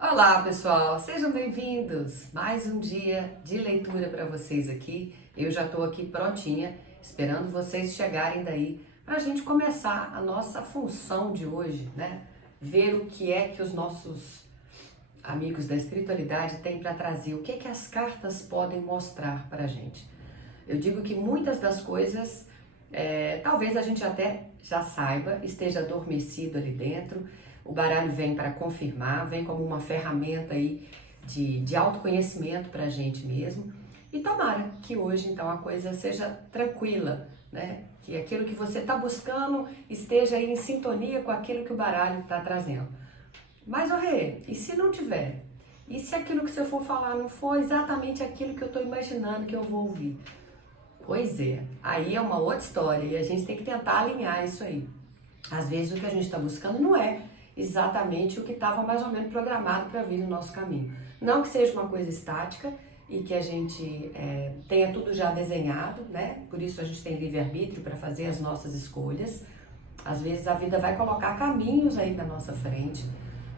Olá, pessoal, sejam bem-vindos. Mais um dia de leitura para vocês aqui. Eu já estou aqui prontinha, esperando vocês chegarem daí para a gente começar a nossa função de hoje, né? Ver o que é que os nossos amigos da espiritualidade têm para trazer, o que é que as cartas podem mostrar para a gente. Eu digo que muitas das coisas, talvez a gente até já saiba, esteja adormecido ali dentro. O baralho vem para confirmar, vem como uma ferramenta aí de autoconhecimento para a gente mesmo. E tomara que hoje, então, a coisa seja tranquila, né? Que aquilo que você está buscando esteja aí em sintonia com aquilo que o baralho está trazendo. Mas, Rê, e se não tiver? E se aquilo que você for falar não for exatamente aquilo que eu estou imaginando que eu vou ouvir? Pois é, aí é uma outra história e a gente tem que tentar alinhar isso aí. Às vezes o que a gente está buscando não é exatamente o que estava mais ou menos programado para vir no nosso caminho. Não que seja uma coisa estática e que a gente tenha tudo já desenhado, né? Por isso a gente tem livre-arbítrio para fazer as nossas escolhas. Às vezes a vida vai colocar caminhos aí na nossa frente,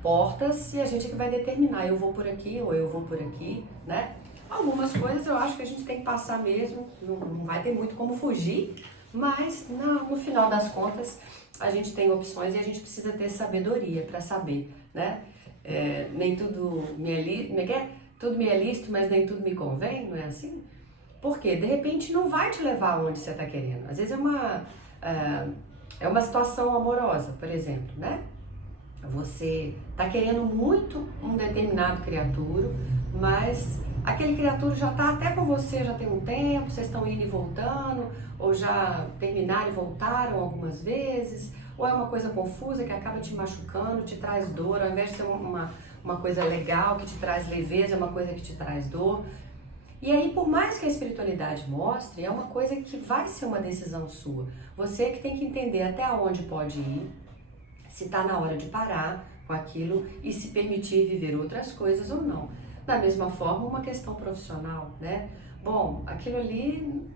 portas, e a gente é que vai determinar, eu vou por aqui ou eu vou por aqui, né? Algumas coisas eu acho que a gente tem que passar mesmo, não vai ter muito como fugir, mas no final das contas a gente tem opções e a gente precisa ter sabedoria para saber, né? Nem tudo tudo me é lícito, mas nem tudo me convém, não é assim? Porque de repente não vai te levar aonde você está querendo. Às vezes é uma situação amorosa, por exemplo, né? Você está querendo muito um determinado criatura, mas aquele criatura já está até com você, já tem um tempo, vocês estão indo e voltando, ou já terminaram e voltaram algumas vezes, ou é uma coisa confusa que acaba te machucando, te traz dor, ao invés de ser uma coisa legal que te traz leveza, é uma coisa que te traz dor. E aí, por mais que a espiritualidade mostre, é uma coisa que vai ser uma decisão sua. Você que tem que entender até onde pode ir, se está na hora de parar com aquilo e se permitir viver outras coisas ou não. Da mesma forma, uma questão profissional, né? Bom, aquilo ali,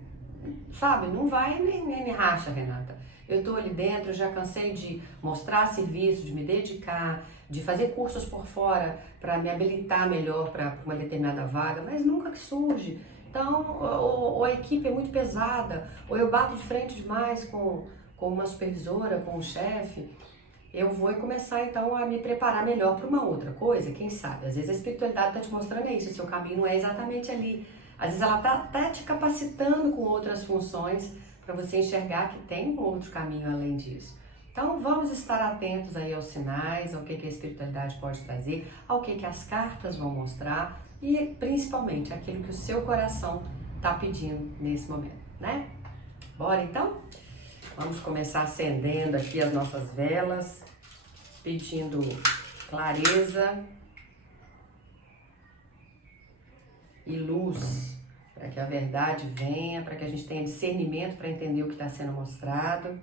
sabe, não vai nem me racha, Renata. Eu estou ali dentro, já cansei de mostrar serviço, de me dedicar, de fazer cursos por fora para me habilitar melhor para uma determinada vaga, mas nunca que surge. Então, ou a equipe é muito pesada, ou eu bato de frente demais com uma supervisora, com um chefe. Eu vou começar então a me preparar melhor para uma outra coisa, quem sabe? Às vezes a espiritualidade está te mostrando isso, o seu caminho não é exatamente ali. Às vezes ela está te capacitando com outras funções para você enxergar que tem um outro caminho além disso. Então vamos estar atentos aí aos sinais, ao que a espiritualidade pode trazer, ao que as cartas vão mostrar e principalmente aquilo que o seu coração está pedindo nesse momento, né? Bora então? Vamos começar acendendo aqui as nossas velas, pedindo clareza e luz, para que a verdade venha, para que a gente tenha discernimento para entender o que está sendo mostrado.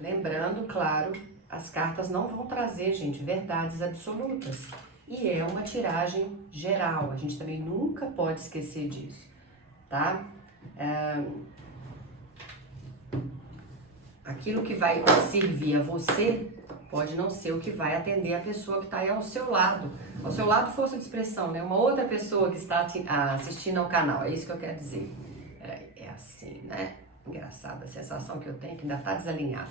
Lembrando, claro, as cartas não vão trazer, gente, verdades absolutas. E é uma tiragem geral, a gente também nunca pode esquecer disso, tá? Aquilo que vai servir a você pode não ser o que vai atender a pessoa que está aí ao seu lado. Ao seu lado, força de expressão, né? Uma outra pessoa que está assistindo ao canal, é isso que eu quero dizer. É assim, né? Engraçada a sensação que eu tenho, que ainda está desalinhada.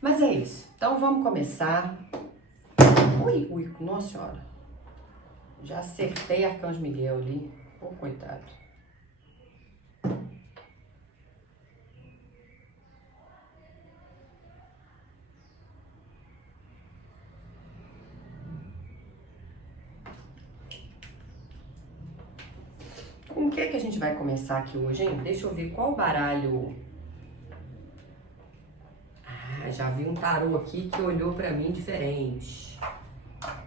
Mas é isso. Então vamos começar. Ui, nossa senhora. Já acertei Arcanjo Miguel ali. Ô, coitado. Com o que é que a gente vai começar aqui hoje, hein? Deixa eu ver qual baralho. Já vi um tarô aqui que olhou pra mim diferente.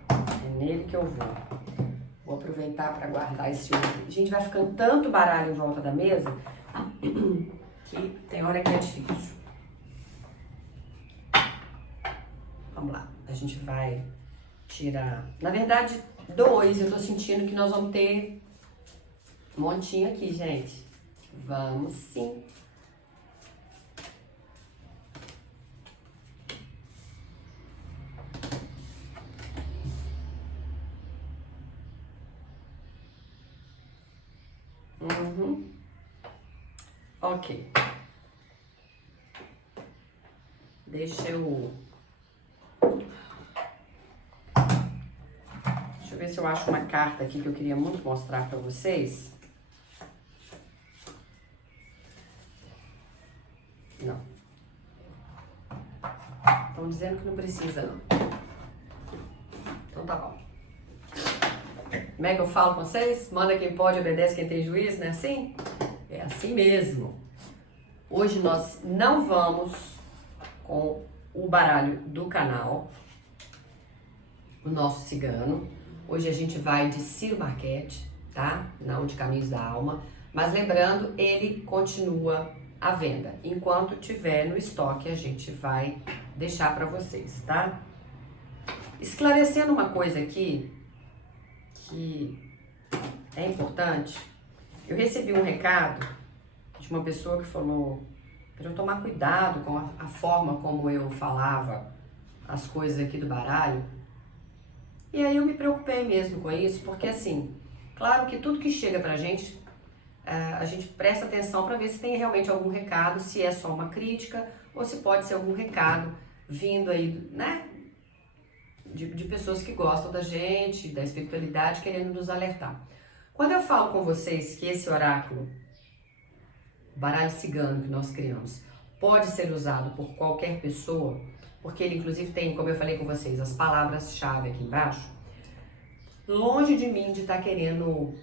É nele que eu vou. Vou aproveitar para guardar esse outro. Gente, vai ficando tanto baralho em volta da mesa que tem hora que é difícil. Vamos lá. A gente vai tirar... Na verdade, dois. Eu tô sentindo que nós vamos ter um montinho aqui, gente. Vamos sim. Ok. Deixa eu ver se eu acho uma carta aqui que eu queria muito mostrar pra vocês. Não. Estão dizendo que não precisa, não. Então tá bom. Como é que eu falo com vocês? Manda quem pode, obedece quem tem juízo, não é assim? É assim mesmo. Hoje nós não vamos com o baralho do canal, o nosso cigano. Hoje a gente vai de Ciro Marchetti, tá? Não de Caminhos da Alma. Mas lembrando, ele continua à venda. Enquanto tiver no estoque, a gente vai deixar para vocês, tá? Esclarecendo uma coisa aqui que é importante. Eu recebi um recado de uma pessoa que falou para eu tomar cuidado com a forma como eu falava as coisas aqui do baralho. E aí eu me preocupei mesmo com isso, porque assim, claro que tudo que chega pra gente, a gente presta atenção para ver se tem realmente algum recado, se é só uma crítica ou se pode ser algum recado vindo aí, né, de pessoas que gostam da gente, da espiritualidade, querendo nos alertar. Quando eu falo com vocês que esse oráculo, o baralho cigano que nós criamos, pode ser usado por qualquer pessoa, porque ele inclusive tem, como eu falei com vocês, as palavras-chave aqui embaixo, longe de mim de estar querendo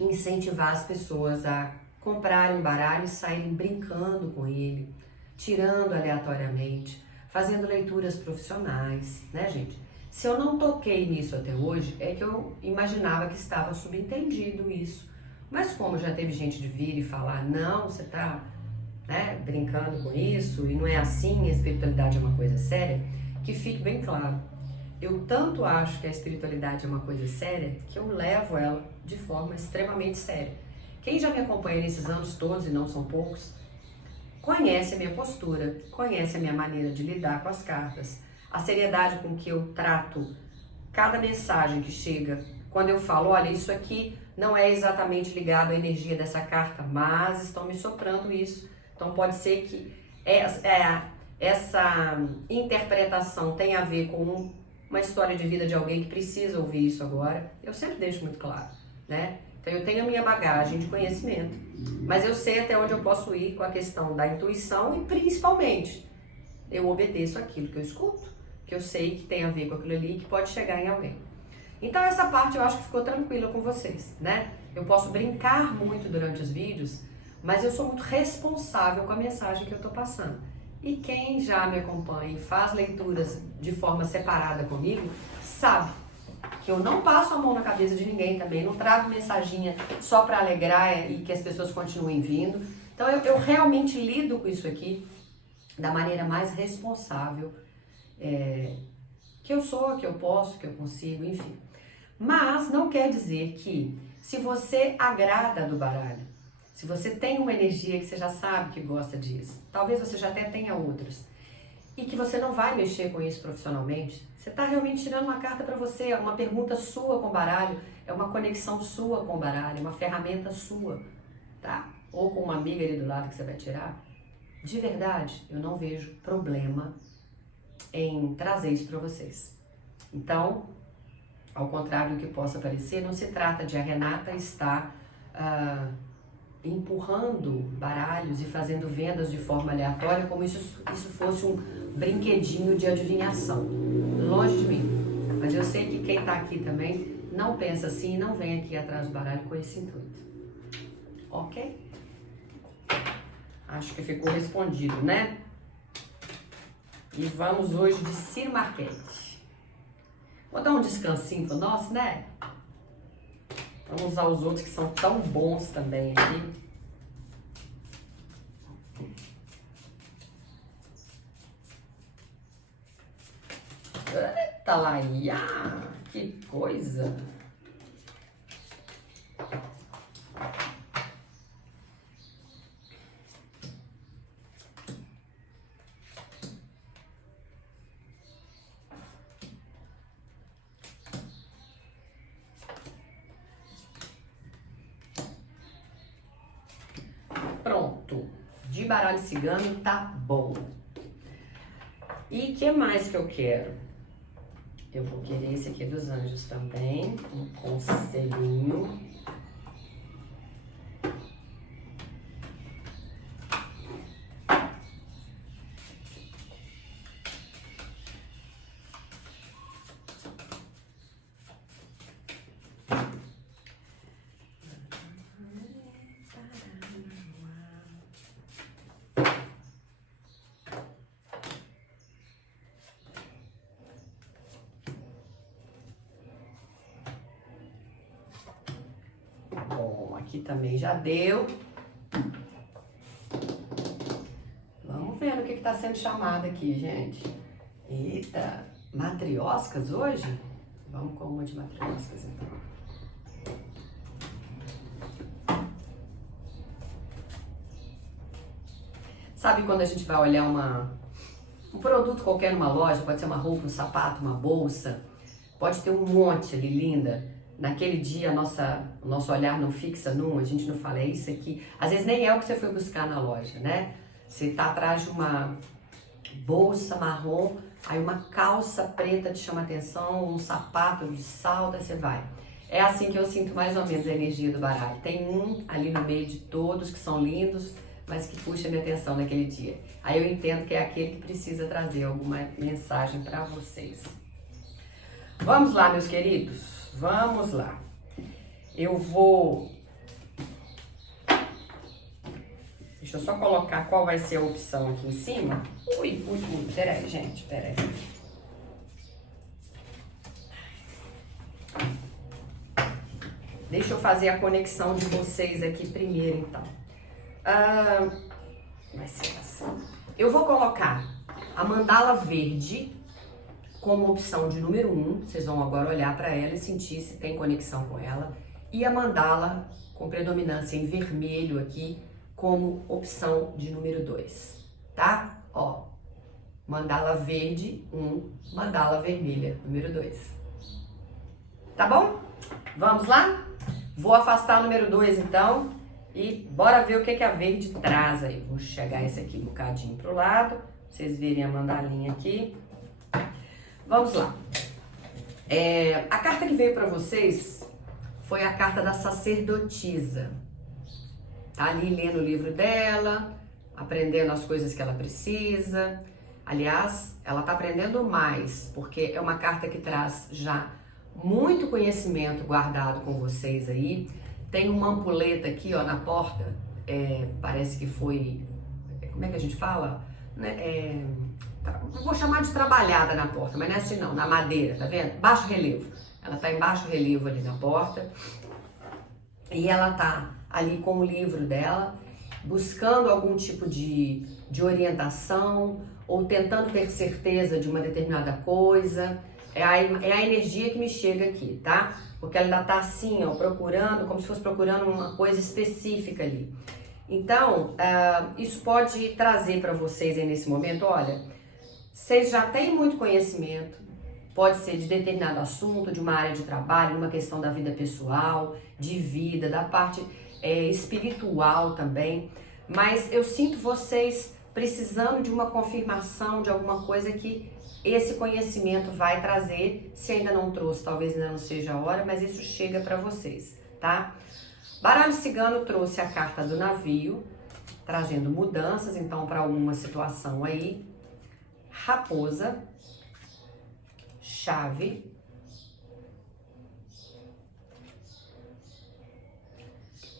incentivar as pessoas a comprarem um baralho e saírem brincando com ele, tirando aleatoriamente, fazendo leituras profissionais, né, gente? Se eu não toquei nisso até hoje, é que eu imaginava que estava subentendido isso. Mas como já teve gente de vir e falar, não, você tá, né, brincando com isso, e não é assim, a espiritualidade é uma coisa séria, que fique bem claro. Eu tanto acho que a espiritualidade é uma coisa séria, que eu levo ela de forma extremamente séria. Quem já me acompanha nesses anos todos, e não são poucos, conhece a minha postura, conhece a minha maneira de lidar com as cartas, a seriedade com que eu trato cada mensagem que chega. Quando eu falo, olha, isso aqui não é exatamente ligado à energia dessa carta, mas estão me soprando isso. Então pode ser que essa interpretação tenha a ver com uma história de vida de alguém que precisa ouvir isso agora. Eu sempre deixo muito claro, né? Então eu tenho a minha bagagem de conhecimento, mas eu sei até onde eu posso ir com a questão da intuição e principalmente eu obedeço aquilo que eu escuto, que eu sei que tem a ver com aquilo ali e que pode chegar em alguém. Então essa parte eu acho que ficou tranquila com vocês, né? Eu posso brincar muito durante os vídeos, mas eu sou muito responsável com a mensagem que eu tô passando. E quem já me acompanha e faz leituras de forma separada comigo, sabe que eu não passo a mão na cabeça de ninguém também, não trago mensaginha só para alegrar e que as pessoas continuem vindo. Então eu realmente lido com isso aqui da maneira mais responsável que eu sou, que eu posso, que eu consigo, enfim. Mas não quer dizer que se você agrada do baralho, se você tem uma energia que você já sabe que gosta disso, talvez você já até tenha outras, e que você não vai mexer com isso profissionalmente, você está realmente tirando uma carta para você, é uma pergunta sua com o baralho, é uma conexão sua com o baralho, é uma ferramenta sua, tá? Ou com uma amiga ali do lado que você vai tirar. De verdade, eu não vejo problema em trazer isso para vocês. Então, ao contrário do que possa parecer, não se trata de a Renata estar empurrando baralhos e fazendo vendas de forma aleatória como isso fosse um brinquedinho de adivinhação. Longe de mim. Mas eu sei que quem está aqui também não pensa assim e não vem aqui atrás do baralho com esse intuito. Ok? Acho que ficou respondido, né? E vamos hoje de Ciro Marchetti. Vou dar um descansinho para nós, né? Vamos usar os outros que são tão bons também aqui. Eita lá, que coisa! Pronto. de baralho cigano tá bom. E que mais que eu quero? Eu vou querer esse aqui dos anjos também, um conselhinho. Bom, aqui também já deu. Vamos ver o que está sendo chamado aqui, gente. Eita, matrioscas hoje? Vamos com uma de matrioscas, então. Sabe quando a gente vai olhar um produto qualquer numa loja, pode ser uma roupa, um sapato, uma bolsa, pode ter um monte ali, linda. Naquele dia, o nosso olhar não fixa num, a gente não fala, é isso aqui. Às vezes nem é o que você foi buscar na loja, né? Você tá atrás de uma bolsa marrom, aí uma calça preta te chama atenção, um sapato de salto, aí você vai. É assim que eu sinto mais ou menos a energia do baralho. Tem um ali no meio de todos que são lindos, mas que puxa minha atenção naquele dia. Aí eu entendo que é aquele que precisa trazer alguma mensagem para vocês. Vamos lá, meus queridos. Vamos lá. Eu vou... Deixa eu só colocar qual vai ser a opção aqui em cima. Ui. Peraí, gente, peraí. Deixa eu fazer a conexão de vocês aqui primeiro, então. Vai ser assim. Eu vou colocar a mandala verde como opção de número 1, vocês vão agora olhar para ela e sentir se tem conexão com ela. E a mandala com predominância em vermelho aqui como opção de número 2, tá? Ó, mandala verde 1, mandala vermelha número 2. Tá bom? Vamos lá? Vou afastar o número 2 então e bora ver o que a verde traz aí. Vou chegar esse aqui um bocadinho pro lado, pra vocês verem a mandalinha aqui. Vamos lá. A carta que veio para vocês foi a carta da sacerdotisa. Tá ali lendo o livro dela, aprendendo as coisas que ela precisa. Aliás, ela tá aprendendo mais, porque é uma carta que traz já muito conhecimento guardado com vocês aí. Tem uma ampuleta aqui, ó, na porta. Parece que foi... Como é que a gente fala? Vou chamar de trabalhada na porta, mas não é assim não, na madeira, tá vendo? Baixo relevo. Ela tá em baixo relevo ali na porta. E ela tá ali com o livro dela, buscando algum tipo de orientação ou tentando ter certeza de uma determinada coisa. É a energia que me chega aqui, tá? Porque ela ainda tá assim, ó, procurando, como se fosse procurando uma coisa específica ali. Então, isso pode trazer para vocês aí nesse momento, olha... Vocês já têm muito conhecimento, pode ser de determinado assunto, de uma área de trabalho, uma questão da vida pessoal, de vida, da parte espiritual também, mas eu sinto vocês precisando de uma confirmação de alguma coisa que esse conhecimento vai trazer. Se ainda não trouxe, talvez ainda não seja a hora, mas isso chega para vocês, tá? Baralho cigano trouxe a carta do navio, trazendo mudanças, então, para alguma situação aí. Raposa, chave,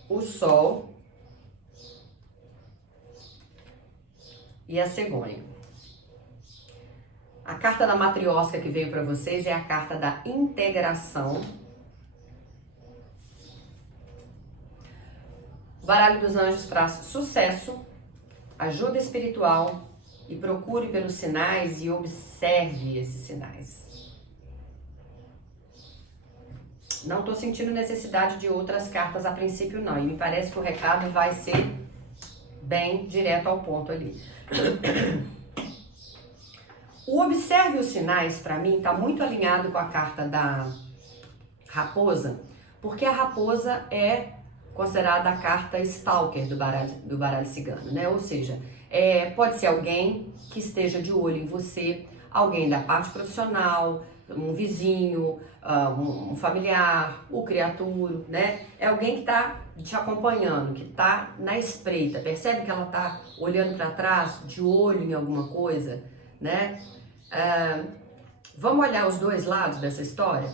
o sol e a cegonha. A carta da matriosca que veio para vocês é a carta da integração. O baralho dos anjos traz sucesso, ajuda espiritual, e procure pelos sinais e observe esses sinais. Não estou sentindo necessidade de outras cartas a princípio não. E me parece que o recado vai ser bem direto ao ponto ali. O observe os sinais, para mim, está muito alinhado com a carta da raposa. Porque a raposa é considerada a carta Stalker do baralho cigano, né? Ou seja, pode ser alguém que esteja de olho em você, alguém da parte profissional, um vizinho, um familiar, o criatura, né? É alguém que está te acompanhando, que está na espreita. Percebe que ela está olhando para trás, de olho em alguma coisa, né? Vamos olhar os dois lados dessa história?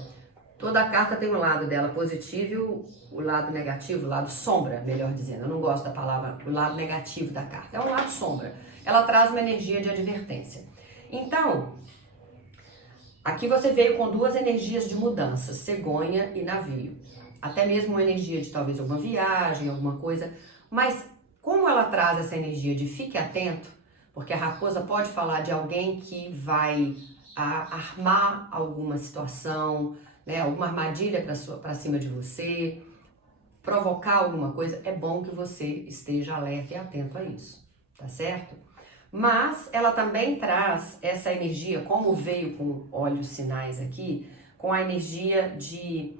Toda carta tem um lado dela positivo e o lado negativo, o lado sombra, melhor dizendo. Eu não gosto da palavra, o lado negativo da carta. É um lado sombra. Ela traz uma energia de advertência. Então, aqui você veio com duas energias de mudança, cegonha e navio. Até mesmo uma energia de talvez alguma viagem, alguma coisa. Mas como ela traz essa energia de fique atento, porque a raposa pode falar de alguém que vai armar alguma situação, né, alguma armadilha para cima de você, provocar alguma coisa, é bom que você esteja alerta e atento a isso, tá certo? Mas ela também traz essa energia, como veio com olhos sinais aqui, com a energia de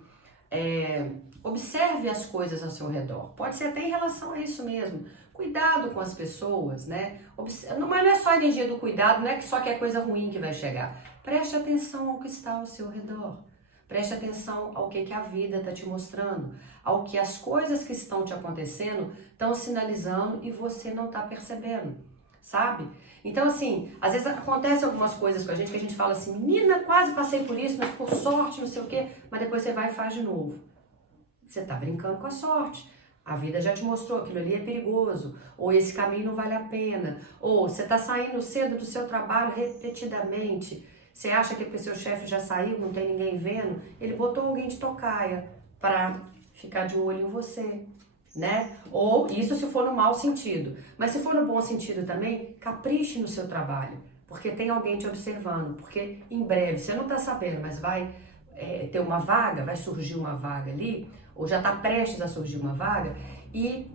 observe as coisas ao seu redor. Pode ser até em relação a isso mesmo. Cuidado com as pessoas, né? Mas não é só a energia do cuidado, não é que só que é coisa ruim que vai chegar. Preste atenção ao que está ao seu redor. Preste atenção ao que a vida está te mostrando, ao que as coisas que estão te acontecendo estão sinalizando e você não está percebendo, sabe? Então, assim, às vezes acontecem algumas coisas com a gente fala assim, menina, quase passei por isso, mas por sorte, não sei o quê, mas depois você vai e faz de novo. Você está brincando com a sorte. A vida já te mostrou, aquilo ali é perigoso, ou esse caminho não vale a pena, ou você está saindo cedo do seu trabalho repetidamente. Você acha que porque seu chefe já saiu, não tem ninguém vendo? Ele botou alguém de tocaia para ficar de olho em você, né? Ou isso se for no mau sentido. Mas se for no bom sentido também, capriche no seu trabalho, porque tem alguém te observando. Porque em breve, você não está sabendo, mas vai ter uma vaga, vai surgir uma vaga ali, ou já está prestes a surgir uma vaga, e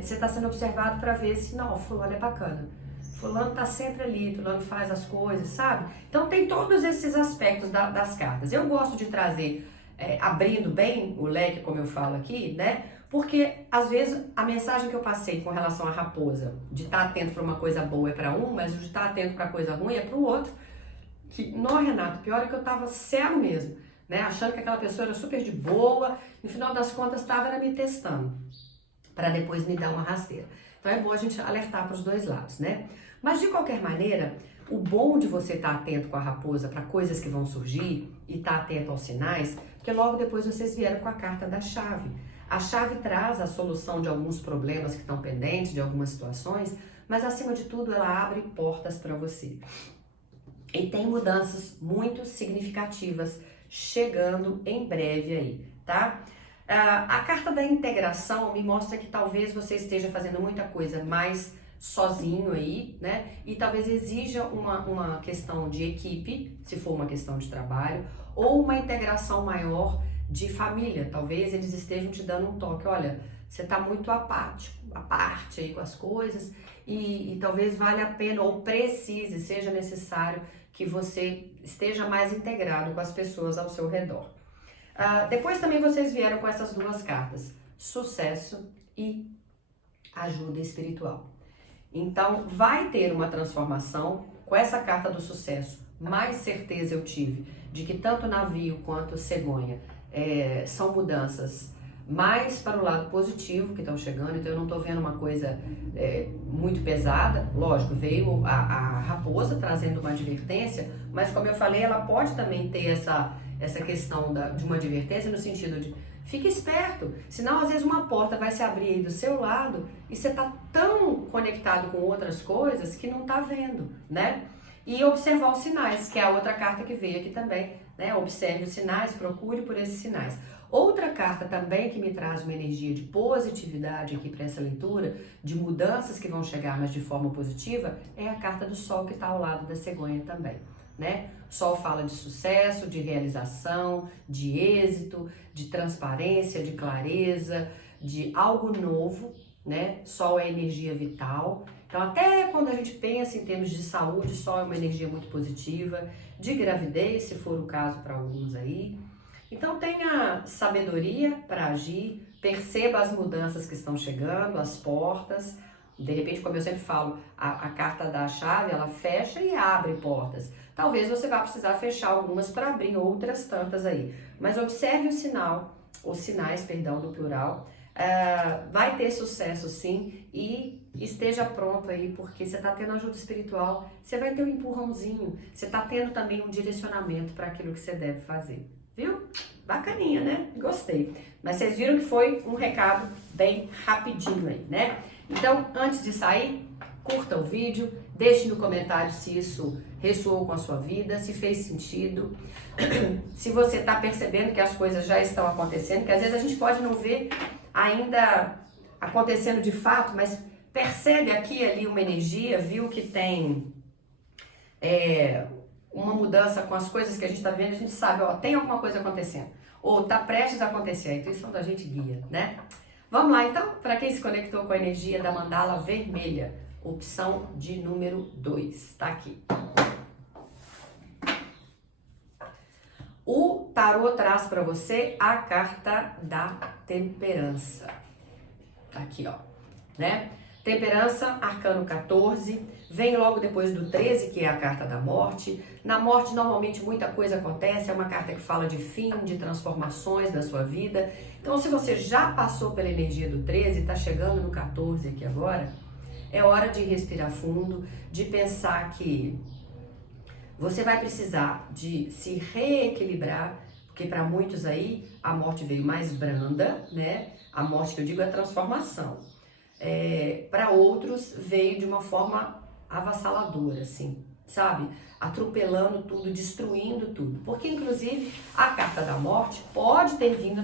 você está sendo observado para ver se, não, fulano é bacana. Fulano tá sempre ali, fulano faz as coisas, sabe? Então tem todos esses aspectos das cartas. Eu gosto de trazer, abrindo bem o leque, como eu falo aqui, né? Porque às vezes a mensagem que eu passei com relação à raposa, de estar atento para uma coisa boa é para um, mas de estar atento para coisa ruim é para o outro. Que, não, Renato, pior é que eu tava cego mesmo, né? Achando que aquela pessoa era super de boa, no final das contas estava me testando, para depois me dar uma rasteira. Então é bom a gente alertar para os dois lados, né? Mas de qualquer maneira, o bom de você estar atento com a raposa para coisas que vão surgir e estar atento aos sinais, porque logo depois vocês vieram com a carta da chave. A chave traz a solução de alguns problemas que estão pendentes, de algumas situações, mas acima de tudo ela abre portas para você. E tem mudanças muito significativas chegando em breve aí, tá? A carta da integração me mostra que talvez você esteja fazendo muita coisa mais sozinho aí, né? E talvez exija uma questão de equipe, se for uma questão de trabalho, ou uma integração maior de família. Talvez eles estejam te dando um toque, olha, você tá muito apático, à parte aí com as coisas, e talvez valha a pena, ou precise, seja necessário que você esteja mais integrado com as pessoas ao seu redor. Depois também vocês vieram com essas duas cartas, sucesso e ajuda espiritual. Então vai ter uma transformação com essa carta do sucesso. Mais certeza eu tive de que tanto navio quanto cegonha são mudanças mais para o lado positivo que estão chegando, então eu não estou vendo uma coisa muito pesada. Lógico, veio a raposa trazendo uma advertência, mas como eu falei, ela pode também ter essa questão de uma advertência no sentido de fique esperto, senão às vezes uma porta vai se abrir aí do seu lado e você está tão conectado com outras coisas que não está vendo, né? E observar os sinais, que é a outra carta que veio aqui também, né? Observe os sinais, procure por esses sinais. Outra carta também que me traz uma energia de positividade aqui para essa leitura, de mudanças que vão chegar, mas de forma positiva, é a carta do Sol que está ao lado da cegonha também, né? O Sol fala de sucesso, de realização, de êxito, de transparência, de clareza, de algo novo, né? Sol é energia vital. Então, até quando a gente pensa em termos de saúde, Sol é uma energia muito positiva, de gravidez, se for o caso para alguns aí. Então tenha sabedoria para agir, perceba as mudanças que estão chegando, as portas. De repente, como eu sempre falo, a carta da chave, ela fecha e abre portas. Talvez você vá precisar fechar algumas para abrir outras tantas aí. Mas observe os sinais, perdão, no plural. Vai ter sucesso sim, e esteja pronto aí, porque você está tendo ajuda espiritual, você vai ter um empurrãozinho, você está tendo também um direcionamento para aquilo que você deve fazer. Viu? Bacaninha, né? Gostei. Mas vocês viram que foi um recado bem rapidinho aí, né? Então, antes de sair, curta o vídeo, deixe no comentário se isso ressoou com a sua vida, se fez sentido, se você está percebendo que as coisas já estão acontecendo, que às vezes a gente pode não ver ainda acontecendo de fato, mas percebe aqui e ali uma energia, viu que tem uma mudança com as coisas que a gente está vendo, a gente sabe, ó, tem alguma coisa acontecendo, ou está prestes a acontecer, a intuição da gente guia, né? Vamos lá então, para quem se conectou com a energia da mandala vermelha, opção de número 2, tá aqui. O tarô traz para você a carta da temperança. Tá aqui, ó, né? Temperança, arcano 14, vem logo depois do 13, que é a carta da morte. Na morte, normalmente, muita coisa acontece, é uma carta que fala de fim, de transformações da sua vida. Então, se você já passou pela energia do 13, está chegando no 14 aqui agora, é hora de respirar fundo, de pensar que você vai precisar de se reequilibrar, porque para muitos aí, a morte veio mais branda, né? A morte que eu digo é a transformação. Para outros veio de uma forma avassaladora, assim, sabe? Atropelando tudo, destruindo tudo. Porque, inclusive, a carta da morte pode ter vindo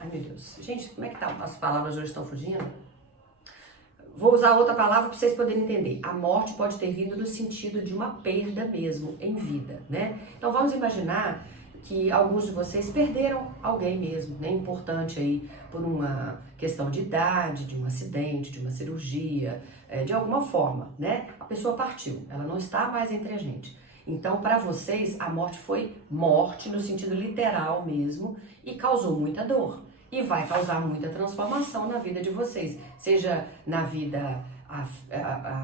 Ai, meu Deus. Gente, como é que tá? As palavras hoje estão fugindo? Vou usar outra palavra para vocês poderem entender. A morte pode ter vindo no sentido de uma perda mesmo em vida, né? Então, vamos imaginar que alguns de vocês perderam alguém mesmo, né, importante aí, por uma questão de idade, de um acidente, de uma cirurgia, de alguma forma, né? A pessoa partiu, ela não está mais entre a gente. Então, para vocês, a morte foi morte no sentido literal mesmo e causou muita dor. E vai causar muita transformação na vida de vocês, seja na vida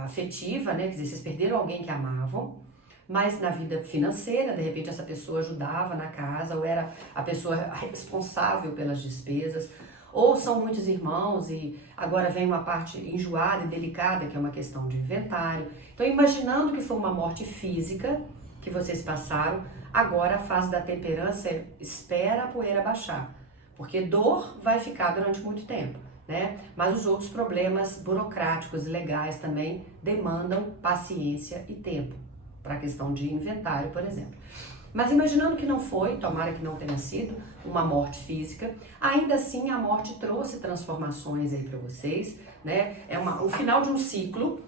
afetiva, né? Quer dizer, vocês perderam alguém que amavam, mas na vida financeira, de repente essa pessoa ajudava na casa, ou era a pessoa responsável pelas despesas, ou são muitos irmãos e agora vem uma parte enjoada e delicada, que é uma questão de inventário. Então, imaginando que foi uma morte física que vocês passaram, agora a fase da temperança é espera a poeira baixar, porque dor vai ficar durante muito tempo, né? Mas os outros problemas burocráticos e legais também demandam paciência e tempo, para a questão de inventário, por exemplo. Mas imaginando que não foi, tomara que não tenha sido, uma morte física, ainda assim a morte trouxe transformações aí para vocês, né? É o final de um ciclo,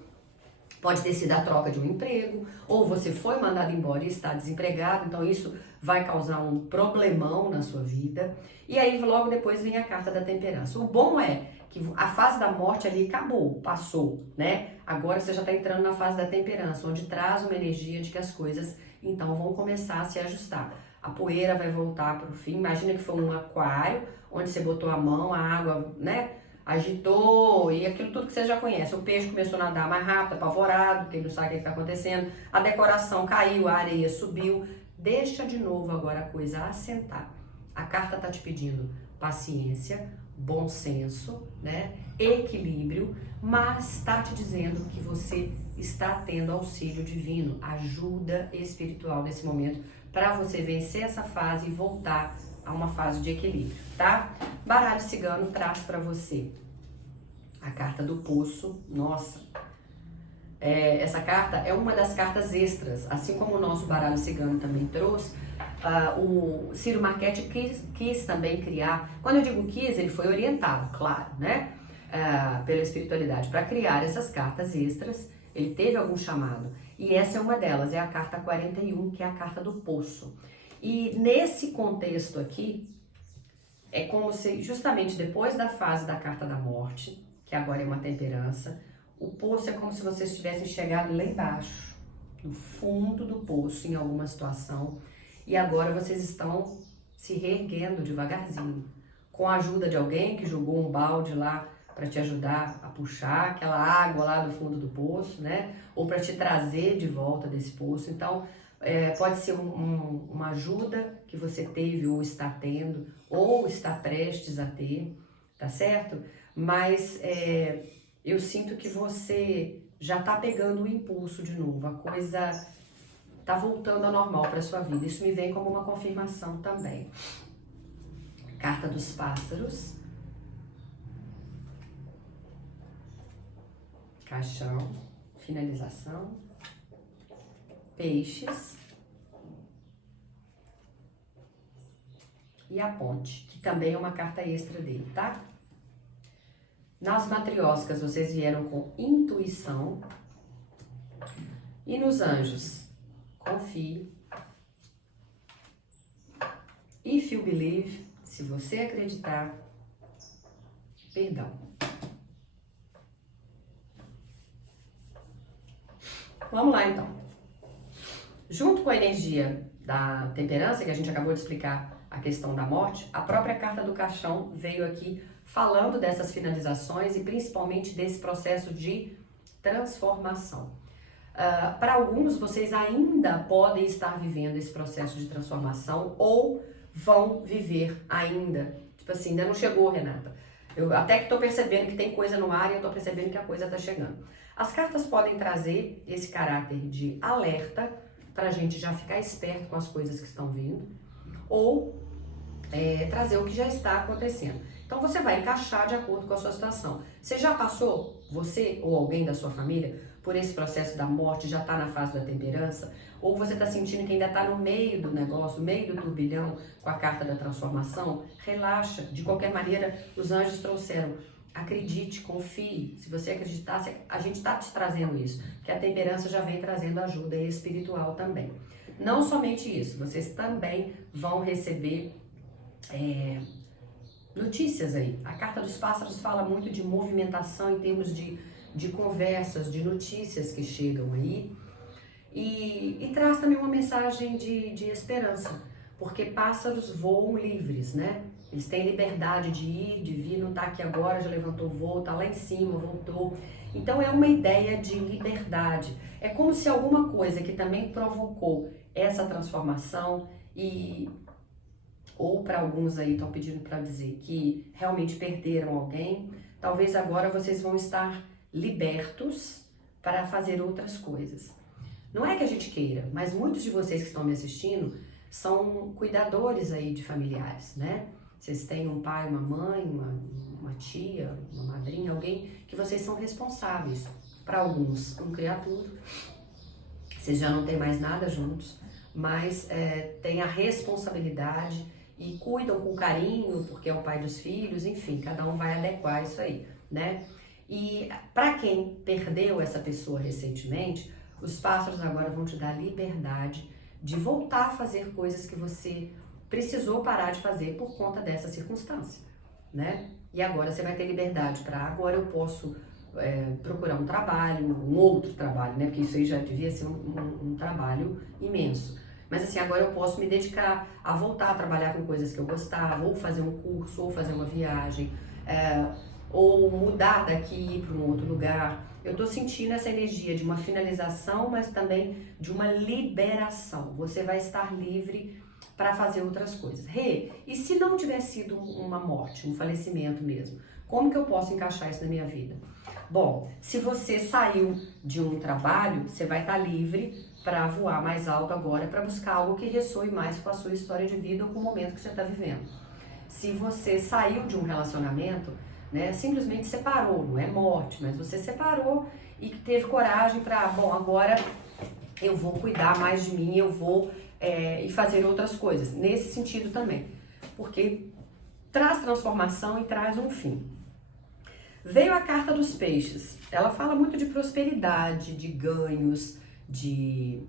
pode ter sido a troca de um emprego, ou você foi mandado embora e está desempregado, então isso vai causar um problemão na sua vida. E aí logo depois vem a carta da temperança. O bom é que a fase da morte ali acabou, passou, né? Agora você já está entrando na fase da temperança, onde traz uma energia de que as coisas então vão começar a se ajustar. A poeira vai voltar para o fim. Imagina que foi um aquário, onde você botou a mão, a água, né? Agitou e aquilo tudo que você já conhece. O peixe começou a nadar mais rápido, apavorado, porque ele não sabe o que está acontecendo. A decoração caiu, a areia subiu. Deixa de novo agora a coisa assentar. A carta está te pedindo paciência, bom senso, né? Equilíbrio, mas está te dizendo que você está tendo auxílio divino, ajuda espiritual nesse momento, para você vencer essa fase e voltar a uma fase de equilíbrio, tá? Baralho cigano traz para você a carta do poço. Nossa, essa carta é uma das cartas extras, assim como o nosso baralho cigano também trouxe. O Ciro Marchetti quis também criar, quando eu digo quis, ele foi orientado, claro, né, pela espiritualidade, para criar essas cartas extras. Ele teve algum chamado, e essa é uma delas, é a carta 41, que é a carta do poço. E nesse contexto aqui, é como se justamente depois da fase da carta da morte, que agora é uma temperança, o poço é como se vocês tivessem chegado lá embaixo, no fundo do poço, em alguma situação, e agora vocês estão se reerguendo devagarzinho, com a ajuda de alguém que jogou um balde lá para te ajudar a puxar aquela água lá do fundo do poço, né? Ou para te trazer de volta desse poço. Então, pode ser uma ajuda que você teve ou está tendo, ou está prestes a ter, tá certo? Mas eu sinto que você já tá pegando o impulso de novo, a coisa tá voltando ao normal para sua vida. Isso me vem como uma confirmação também. Carta dos pássaros. Caixão, finalização. Peixes. E a ponte, que também é uma carta extra dele, tá? Nas matrioscas, vocês vieram com intuição. E nos anjos, confie. If you believe, se você acreditar, perdão. Vamos lá, então. Junto com a energia da temperança, que a gente acabou de explicar a questão da morte, a própria carta do caixão veio aqui falando dessas finalizações e principalmente desse processo de transformação. Para alguns, vocês ainda podem estar vivendo esse processo de transformação ou vão viver ainda. Tipo assim, ainda não chegou, Renata. Eu até que estou percebendo que tem coisa no ar e eu estou percebendo que a coisa está chegando. As cartas podem trazer esse caráter de alerta para a gente já ficar esperto com as coisas que estão vindo ou trazer o que já está acontecendo. Então você vai encaixar de acordo com a sua situação. Você já passou, você ou alguém da sua família, por esse processo da morte, já está na fase da temperança? Ou você está sentindo que ainda está no meio do negócio, no meio do turbilhão com a carta da transformação? Relaxa. De qualquer maneira, os anjos trouxeram. Acredite, confie. Se você acreditar, a gente está te trazendo isso. Que a temperança já vem trazendo ajuda espiritual também. Não somente isso, vocês também vão receber notícias aí. A carta dos pássaros fala muito de movimentação em termos de conversas, de notícias que chegam aí. E traz também uma mensagem de esperança, porque pássaros voam livres, né? Eles têm liberdade de ir, de vir, não tá aqui agora, já levantou voo, tá lá em cima, voltou. Então é uma ideia de liberdade. É como se alguma coisa que também provocou essa transformação ou para alguns aí estão pedindo para dizer que realmente perderam alguém, talvez agora vocês vão estar libertos para fazer outras coisas. Não é que a gente queira, mas muitos de vocês que estão me assistindo são cuidadores aí de familiares, né? Vocês têm um pai, uma mãe, uma tia, uma madrinha, alguém que vocês são responsáveis. Para alguns, um criatura, vocês já não têm mais nada juntos, mas têm a responsabilidade e cuidam com carinho, porque é o pai dos filhos, enfim, cada um vai adequar isso aí, né? E para quem perdeu essa pessoa recentemente, os pássaros agora vão te dar liberdade de voltar a fazer coisas que você precisou parar de fazer por conta dessa circunstância, né? E agora você vai ter liberdade para agora eu posso procurar um trabalho, um outro trabalho, né? Porque isso aí já devia ser um trabalho imenso. Mas assim, agora eu posso me dedicar a voltar a trabalhar com coisas que eu gostava, ou fazer um curso, ou fazer uma viagem, ou mudar daqui e ir para um outro lugar. Eu tô sentindo essa energia de uma finalização, mas também de uma liberação. Você vai estar livre para fazer outras coisas. E se não tiver sido uma morte, um falecimento mesmo, como que eu posso encaixar isso na minha vida? Bom, se você saiu de um trabalho, você vai estar livre para voar mais alto agora, para buscar algo que ressoe mais com a sua história de vida ou com o momento que você está vivendo. Se você saiu de um relacionamento, né, simplesmente separou, não é morte, mas você separou e teve coragem para, bom, agora eu vou cuidar mais de mim, eu vou e fazer outras coisas, nesse sentido também, porque traz transformação e traz um fim. Veio a carta dos peixes, ela fala muito de prosperidade, de ganhos, de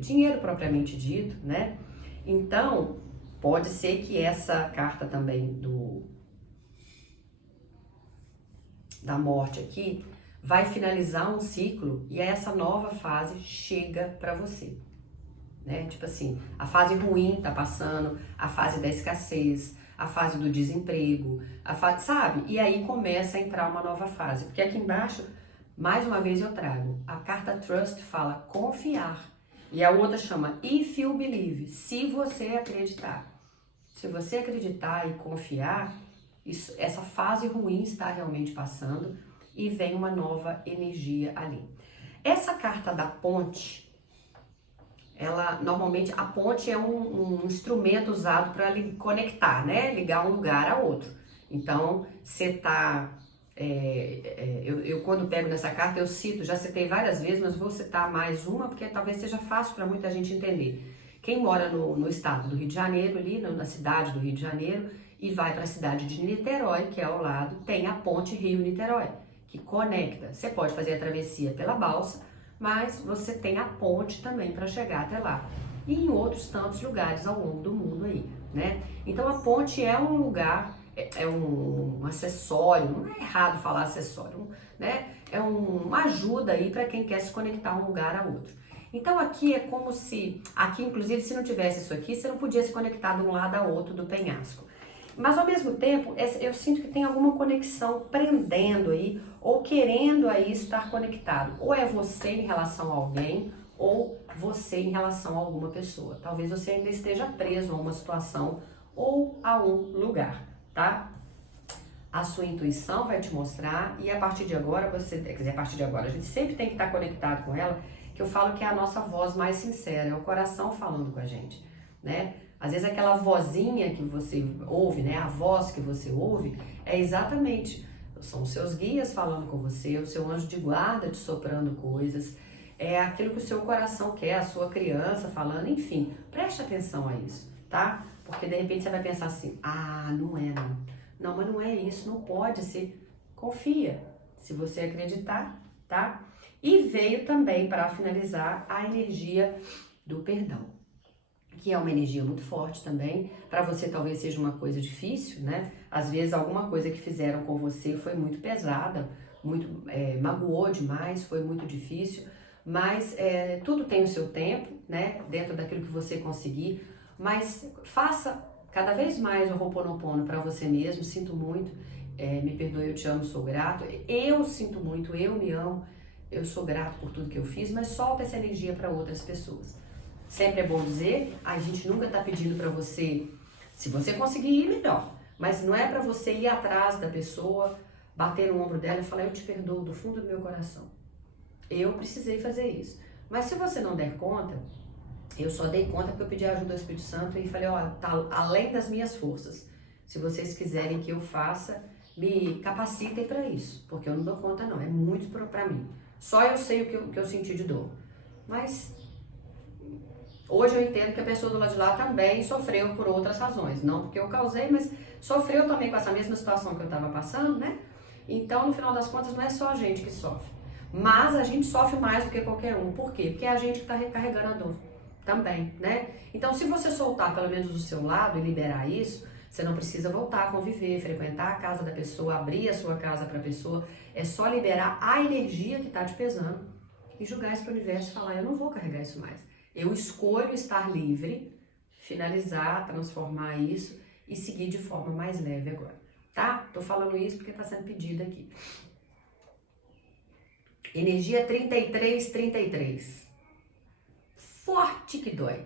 dinheiro propriamente dito, né? Então, pode ser que essa carta também da morte aqui vai finalizar um ciclo e essa nova fase chega para você. né? Tipo assim, a fase ruim tá passando, a fase da escassez, a fase do desemprego, a fase, sabe? E aí começa a entrar uma nova fase, porque aqui embaixo, mais uma vez eu trago, a carta Trust fala confiar, e a outra chama If You Believe, se você acreditar. Se você acreditar e confiar, essa fase ruim está realmente passando e vem uma nova energia ali. Essa carta da ponte, ela normalmente, a ponte é um instrumento usado para conectar, né? Ligar um lugar a outro. Então, você tá. Eu quando pego nessa carta, eu cito, já citei várias vezes, mas vou citar mais uma, porque talvez seja fácil para muita gente entender. Quem mora no estado do Rio de Janeiro, ali na cidade do Rio de Janeiro, e vai para a cidade de Niterói, que é ao lado, tem a ponte Rio-Niterói, que conecta. Você pode fazer a travessia pela balsa, mas você tem a ponte também para chegar até lá. E em outros tantos lugares ao longo do mundo aí, né? Então a ponte é um lugar, é um acessório, não é errado falar acessório, né? É uma ajuda aí para quem quer se conectar um lugar a outro. Então aqui é como se, aqui inclusive se não tivesse isso aqui, você não podia se conectar de um lado a outro do penhasco. Mas ao mesmo tempo, eu sinto que tem alguma conexão prendendo aí, ou querendo aí estar conectado. Ou é você em relação a alguém, ou você em relação a alguma pessoa. Talvez você ainda esteja preso a uma situação ou a um lugar, tá? A sua intuição vai te mostrar e a partir de agora, a partir de agora, a gente sempre tem que estar conectado com ela, que eu falo que é a nossa voz mais sincera, é o coração falando com a gente, né? Às vezes aquela vozinha que você ouve, né? A voz que você ouve é exatamente, são os seus guias falando com você, o seu anjo de guarda te soprando coisas, é aquilo que o seu coração quer, a sua criança falando, enfim, preste atenção a isso, tá? Porque de repente você vai pensar assim, não é não. Não, mas não é isso, não pode ser. Confia, se você acreditar, tá? E veio também, para finalizar, a energia do perdão, que é uma energia muito forte também. Para você talvez seja uma coisa difícil, né? Às vezes alguma coisa que fizeram com você foi muito pesada, muito magoou demais, foi muito difícil, mas tudo tem o seu tempo, né? Dentro daquilo que você conseguir, mas faça cada vez mais o Ho'oponopono para você mesmo. Sinto muito, me perdoe, eu te amo, sou grato. Eu sinto muito, eu me amo, eu sou grato por tudo que eu fiz, mas solta essa energia para outras pessoas. Sempre é bom dizer, a gente nunca tá pedindo para você, se você conseguir ir, melhor. Mas não é para você ir atrás da pessoa, bater no ombro dela e falar, eu te perdoo do fundo do meu coração. Eu precisei fazer isso. Mas se você não der conta, eu só dei conta porque eu pedi a ajuda do Espírito Santo e falei, tá além das minhas forças. Se vocês quiserem que eu faça, me capacitem para isso, porque eu não dou conta não, é muito para mim. Só eu sei o que eu senti de dor. Mas hoje eu entendo que a pessoa do lado de lá também sofreu por outras razões. Não porque eu causei, mas sofreu também com essa mesma situação que eu estava passando, né? Então, no final das contas, não é só a gente que sofre. Mas a gente sofre mais do que qualquer um. Por quê? Porque é a gente que está recarregando a dor também, né? Então, se você soltar pelo menos do seu lado e liberar isso, você não precisa voltar a conviver, frequentar a casa da pessoa, abrir a sua casa para a pessoa. É só liberar a energia que está te pesando e jogar isso para o universo e falar, eu não vou carregar isso mais. Eu escolho estar livre, finalizar, transformar isso e seguir de forma mais leve agora, tá? Tô falando isso porque tá sendo pedido aqui. Energia 3333. Forte que dói,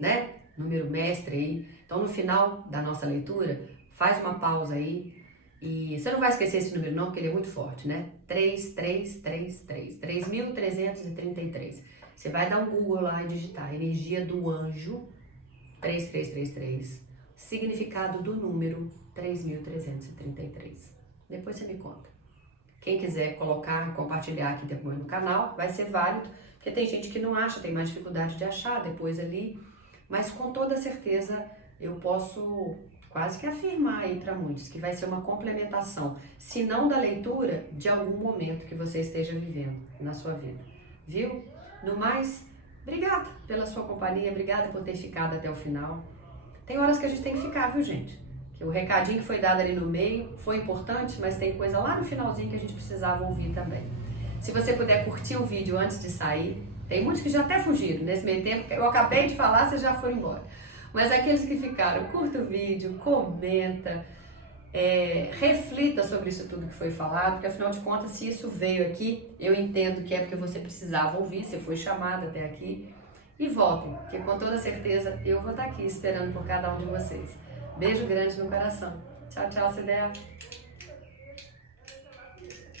né? Número mestre aí. Então, no final da nossa leitura, faz uma pausa aí. E você não vai esquecer esse número não, porque ele é muito forte, né? 3333. 3.333. Você vai dar um Google lá e digitar energia do anjo 3333, significado do número 3.333. Depois você me conta. Quem quiser colocar, compartilhar aqui depois no canal, vai ser válido, porque tem gente que não acha, tem mais dificuldade de achar depois ali, mas com toda certeza eu posso quase que afirmar aí para muitos que vai ser uma complementação, se não da leitura, de algum momento que você esteja vivendo na sua vida, viu? No mais, obrigada pela sua companhia, obrigada por ter ficado até o final. Tem horas que a gente tem que ficar, viu, gente? Que o recadinho que foi dado ali no meio foi importante, mas tem coisa lá no finalzinho que a gente precisava ouvir também. Se você puder curtir o vídeo antes de sair, Tem muitos que já até fugiram nesse meio tempo, eu acabei de falar, vocês já foram embora. Mas aqueles que ficaram, curta o vídeo, comenta, reflita sobre isso tudo que foi falado, porque afinal de contas, se isso veio aqui, eu entendo que é porque você precisava ouvir, você foi chamado até aqui. E voltem, que com toda certeza eu vou estar aqui esperando por cada um de vocês. Beijo grande no coração. Tchau, tchau, CDA.